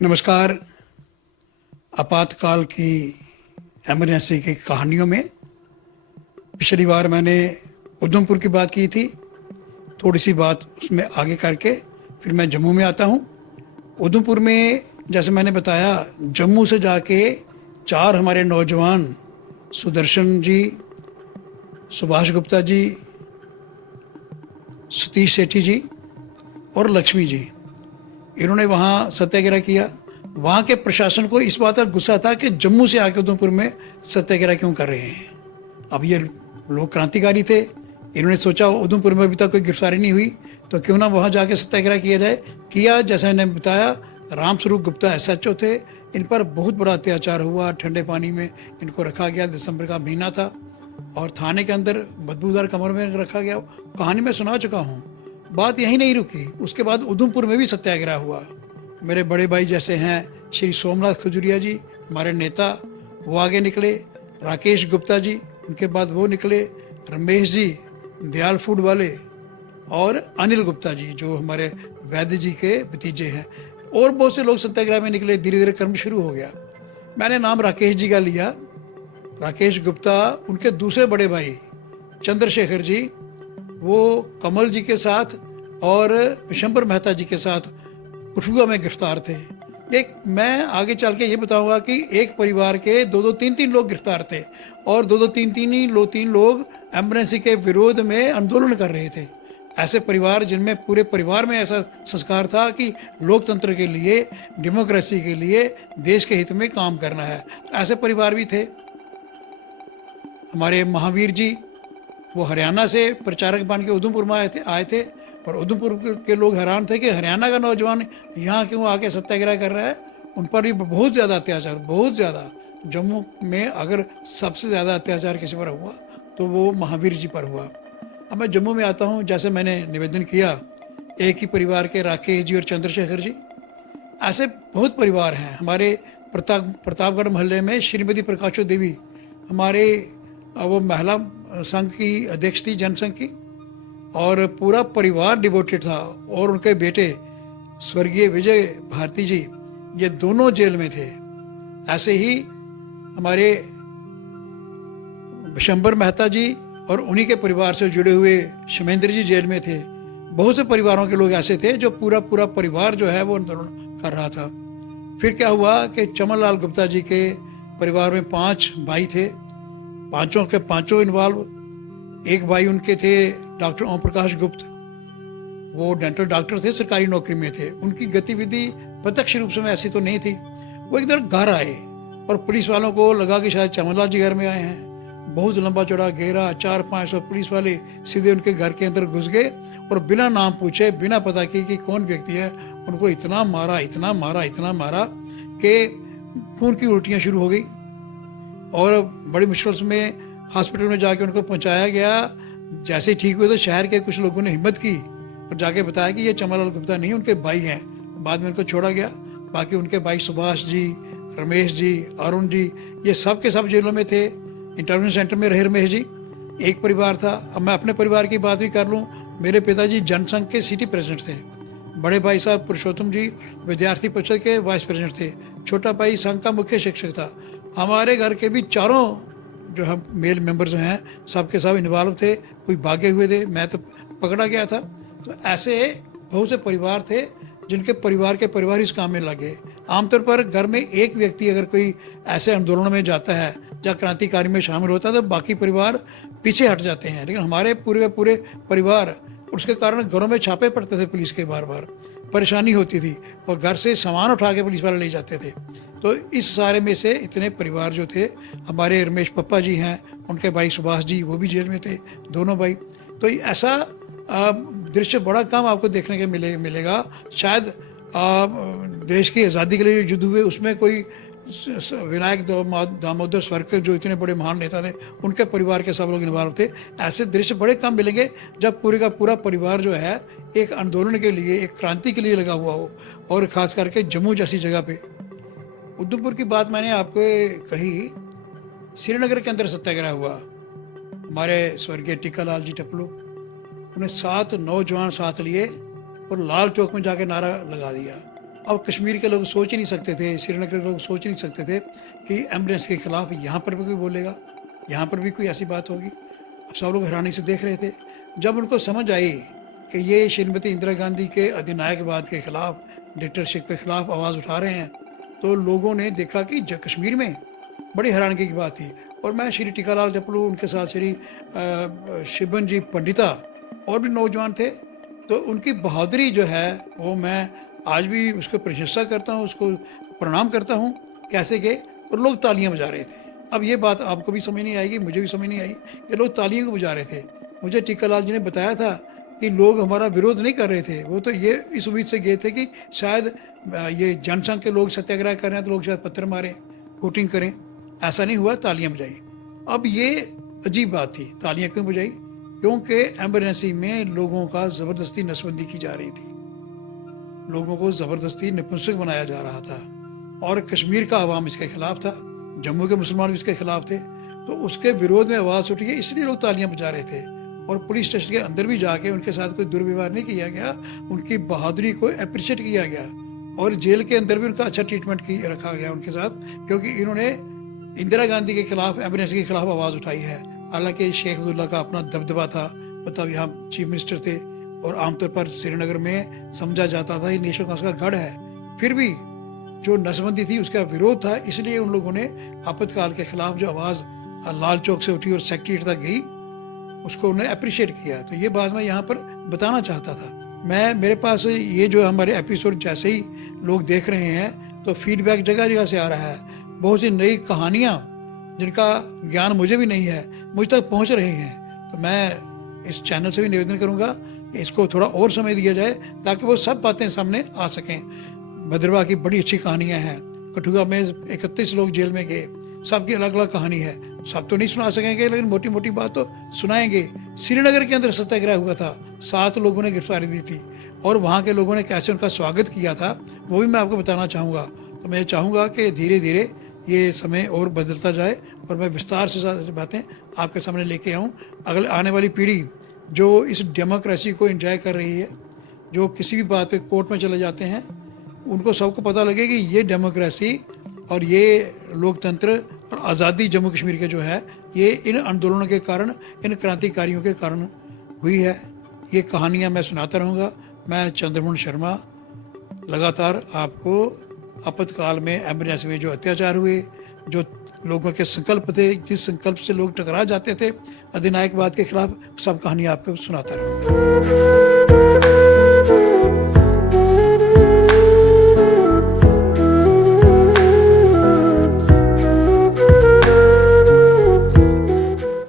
नमस्कार। आपातकाल की एमरजेंसी की कहानियों में पिछली बार मैंने उधमपुर की बात की थी। थोड़ी सी बात उसमें आगे करके फिर मैं जम्मू में आता हूँ। उधमपुर में जैसे मैंने बताया, जम्मू से जाके चार हमारे नौजवान सुदर्शन जी, सुभाष गुप्ता जी, सतीश सेठी जी और लक्ष्मी जी, इन्होंने वहाँ सत्याग्रह किया। वहाँ के प्रशासन को इस बात का गुस्सा था कि जम्मू से आके उधमपुर में सत्याग्रह क्यों कर रहे हैं। अब ये लोग क्रांतिकारी थे, इन्होंने सोचा उधमपुर में अभी तक कोई गिरफ्तारी नहीं हुई तो क्यों ना वहाँ जाके सत्याग्रह किया जाए। किया, जैसा इन्हें बताया, रामस्वरूप गुप्ता एसएचओ थे, इन पर बहुत बड़ा अत्याचार हुआ। ठंडे पानी में इनको रखा गया, दिसंबर का महीना था, और थाने के अंदर बदबूदार कमरे में रखा गया। कहानी मैं सुना चुका हूँ। बात यहीं नहीं रुकी, उसके बाद उधमपुर में भी सत्याग्रह हुआ। मेरे बड़े भाई जैसे हैं श्री सोमनाथ खजुरिया जी, हमारे नेता, वो आगे निकले। राकेश गुप्ता जी, उनके बाद वो निकले। रमेश जी, दयाल फूड वाले, और अनिल गुप्ता जी जो हमारे वैद्य जी के भतीजे हैं, और बहुत से लोग सत्याग्रह में निकले। धीरे धीरे क्रम शुरू हो गया। मैंने नाम राकेश जी का लिया। राकेश गुप्ता, उनके दूसरे बड़े भाई चंद्रशेखर जी, वो कमल जी के साथ और विशंबर मेहता जी के साथ कठुआ में गिरफ्तार थे। एक मैं आगे चल के ये बताऊंगा कि एक परिवार के दो दो तीन तीन लोग गिरफ्तार थे, और दो दो तीन लोग एमरजेंसी के विरोध में आंदोलन कर रहे थे। ऐसे परिवार जिनमें पूरे परिवार में ऐसा संस्कार था कि लोकतंत्र के लिए, डेमोक्रेसी के लिए, देश के हित में काम करना है, ऐसे परिवार भी थे। हमारे महावीर जी, वो हरियाणा से प्रचारक बन के उधमपुर में आए थे, और उधमपुर के लोग हैरान थे कि हरियाणा का नौजवान यहाँ क्यों आके सत्याग्रह कर रहा है। उन पर भी बहुत ज़्यादा अत्याचार, बहुत ज़्यादा। जम्मू में अगर सबसे ज़्यादा अत्याचार किसी पर हुआ तो वो महावीर जी पर हुआ। अब मैं जम्मू में आता हूँ। जैसे मैंने निवेदन किया, एक ही परिवार के राकेश जी और चंद्रशेखर जी, ऐसे बहुत परिवार हैं। हमारे प्रतापगढ़ मोहल्ले में श्रीमती प्रकाशो देवी, हमारे वो महिला संघ की अध्यक्ष थी, जनसंघ की, और पूरा परिवार डिवोटेड था। और उनके बेटे स्वर्गीय विजय भारती जी, ये दोनों जेल में थे। ऐसे ही हमारे विशंबर मेहता जी और उन्हीं के परिवार से जुड़े हुए शिमेंद्र जी जेल में थे। बहुत से परिवारों के लोग ऐसे थे जो पूरा पूरा परिवार जो है वो आंदोलन कर रहा था। फिर क्या हुआ कि चमन लाल गुप्ता जी के परिवार में 5 भाई थे, पांचों के पांचों इन्वॉल्व। एक भाई उनके थे डॉक्टर ओम प्रकाश गुप्त, वो डेंटल डॉक्टर थे, सरकारी नौकरी में थे। उनकी गतिविधि प्रत्यक्ष रूप से ऐसी तो नहीं थी। वो इधर घर आए और पुलिस वालों को लगा कि शायद चमनलाल जी घर में आए हैं। बहुत लंबा चौड़ा घेरा, 400-500 पुलिस वाले सीधे उनके घर के अंदर घुस गए, और बिना नाम पूछे, बिना पता किए कि कौन व्यक्ति है, उनको इतना मारा, इतना मारा, इतना मारा कि खून की उल्टियाँ शुरू हो गई। और बड़ी मुश्किल में हॉस्पिटल में जाके उनको पहुंचाया गया। जैसे ठीक हुए तो शहर के कुछ लोगों ने हिम्मत की और जाके बताया कि ये चमनलाल गुप्ता नहीं, उनके भाई हैं। बाद में उनको छोड़ा गया। बाकी उनके भाई सुभाष जी, रमेश जी, अरुण जी, ये सब के सब जेलों में थे। इंटरव्यू सेंटर में रहे रमेश जी। एक परिवार था। अब मैं अपने परिवार की बात भी कर लूँ। मेरे पिताजी जनसंघ के सिटी प्रेसिडेंट थे। बड़े भाई साहब पुरुषोत्तम जी विद्यार्थी परिषद के वाइस प्रेसिडेंट थे। छोटा भाई संघ का मुख्य शिक्षक था। हमारे घर के भी चारों जो हम मेल मेंबर्स हैं, सब के सब इन्वॉल्व थे। कोई भागे हुए थे, मैं तो पकड़ा गया था। तो ऐसे बहुत से परिवार थे जिनके परिवार के परिवार इस काम में लगे। आमतौर पर घर में एक व्यक्ति अगर कोई ऐसे आंदोलन में जाता है या क्रांतिकारी में शामिल होता है तो बाकी परिवार पीछे हट जाते हैं। लेकिन हमारे पूरे पूरे परिवार, उसके कारण घरों में छापे पड़ते थे पुलिस के, बार बार परेशानी होती थी, और घर से सामान उठा के पुलिस वाले ले जाते थे। तो इस सारे में से इतने परिवार जो थे, हमारे रमेश पप्पा जी हैं, उनके भाई सुभाष जी, वो भी जेल में थे, दोनों भाई। तो ऐसा दृश्य बड़ा कम आपको देखने के मिलेगा। शायद देश की आज़ादी के लिए जो युद्ध हुए उसमें कोई विनायक दामोदर सावरकर जो इतने बड़े महान नेता थे, उनके परिवार के सब लोग इन्वॉल्व थे। ऐसे दृश्य बड़े कम मिलेंगे जब पूरे का पूरा परिवार जो है एक आंदोलन के लिए, एक क्रांति के लिए लगा हुआ हो, और ख़ास करके जम्मू जैसी जगह पे। उधमपुर की बात मैंने आपको कही। श्रीनगर के अंदर सत्याग्रह हुआ। हमारे स्वर्गीय टीकालाल जी टपलू, उन्हें 7 नौजवान साथ लिए और लाल चौक में जाके नारा लगा दिया, और कश्मीर के लोग सोच ही नहीं सकते थे, श्रीनगर के लोग सोच नहीं सकते थे कि एम्बुलेंस के खिलाफ यहाँ पर भी कोई बोलेगा, यहाँ पर भी कोई ऐसी बात होगी। अब सब लोग हैरानी से देख रहे थे। जब उनको समझ आई कि ये श्रीमती इंदिरा गांधी के अधिनायकवाद के खिलाफ, डिक्टेटरशिप के खिलाफ आवाज़ उठा रहे हैं, तो लोगों ने देखा कि कश्मीर में बड़ी हैरानगी की बात थी। और मैं श्री टीकालाल जपलू, उनके साथ श्री शिबन जी पंडिता और भी नौजवान थे, तो उनकी बहादुरी जो है वो मैं आज भी उसको प्रशंसा करता हूँ, उसको प्रणाम करता हूँ। कैसे के और लोग तालियां बजा रहे थे। अब ये बात आपको भी समझ नहीं आएगी, मुझे भी समझ नहीं आई कि लोग तालियां क्यों बजा रहे थे। मुझे टीकालाल जी ने बताया था कि लोग हमारा विरोध नहीं कर रहे थे, वो तो ये इस उम्मीद से गए थे कि शायद ये जनसंघ के लोग सत्याग्रह कर रहे हैं तो लोग शायद पत्थर मारें, वोटिंग करें। ऐसा नहीं हुआ, तालियां बजाई। अब ये अजीब बात थी, तालियां क्यों बजाई? क्योंकि एमरजेंसी में लोगों का ज़बरदस्ती नसबंदी की जा रही थी, लोगों को ज़बरदस्ती नपुंसक बनाया जा रहा था, और कश्मीर का अवाम इसके खिलाफ था, जम्मू के मुसलमान भी इसके खिलाफ थे। तो उसके विरोध में आवाज़ उठी, इसलिए लोग तालियां बजा रहे थे। और पुलिस स्टेशन के अंदर भी जाके उनके साथ कोई दुर्व्यवहार नहीं किया गया, उनकी बहादुरी को अप्रिशिएट किया गया। और जेल के अंदर भी उनका अच्छा ट्रीटमेंट रखा गया उनके साथ, क्योंकि इन्होंने इंदिरा गांधी के खिलाफ, एमरजेंसी के खिलाफ आवाज़ उठाई है। हालांकि शेख अब्दुल्ला का अपना दबदबा था, मतलब यहाँ चीफ मिनिस्टर थे और आमतौर पर श्रीनगर में समझा जाता था ये नेशनल कांग्रेस का गढ़ है। फिर भी जो नसबंदी थी उसका विरोध था, इसलिए उन लोगों ने आपातकाल के खिलाफ जो आवाज़ लाल चौक से उठी और सेक्रेटरीट तक गई, उसको उन्होंने अप्रिशिएट किया। तो ये बात मैं यहाँ पर बताना चाहता था। मेरे पास ये जो हमारे एपिसोड जैसे ही लोग देख रहे हैं तो फीडबैक जगह जगह से आ रहा है। बहुत सी नई कहानियाँ जिनका ज्ञान मुझे भी नहीं है, मुझ तक पहुँच रही हैं। तो मैं इस चैनल से भी निवेदन करूँगा कि इसको थोड़ा और समय दिया जाए ताकि वो सब बातें सामने आ सकें। भद्रवाह की बड़ी अच्छी कहानियाँ हैं, कठुआ में 31 लोग जेल में गए, सबकी अलग अलग कहानी है। सब तो नहीं सुना सकेंगे, लेकिन मोटी मोटी बात तो सुनाएंगे। श्रीनगर के अंदर सत्याग्रह हुआ था, 7 लोगों ने गिरफ्तारी दी थी, और वहाँ के लोगों ने कैसे उनका स्वागत किया था वो भी मैं आपको बताना चाहूँगा। तो मैं चाहूँगा कि धीरे धीरे ये समय और बदलता जाए और मैं विस्तार से बातें आपके सामने लेके आऊँ। अगले आने वाली पीढ़ी जो इस डेमोक्रेसी को एंजॉय कर रही है, जो किसी भी बात पे कोर्ट में चले जाते हैं, उनको सबको पता लगे कि ये डेमोक्रेसी और ये लोकतंत्र और आज़ादी जम्मू कश्मीर के जो है, ये इन आंदोलनों के कारण, इन क्रांतिकारियों के कारण हुई है। ये कहानियाँ मैं सुनाता रहूँगा। मैं चंद्रमोहन शर्मा लगातार आपको आपातकाल में, एमरजेंसी में जो अत्याचार हुए, जो लोगों के संकल्प थे, जिस संकल्प से लोग टकरा जाते थे अधिनायकवाद के खिलाफ, सब कहानियाँ आपको सुनाता रहूँगा।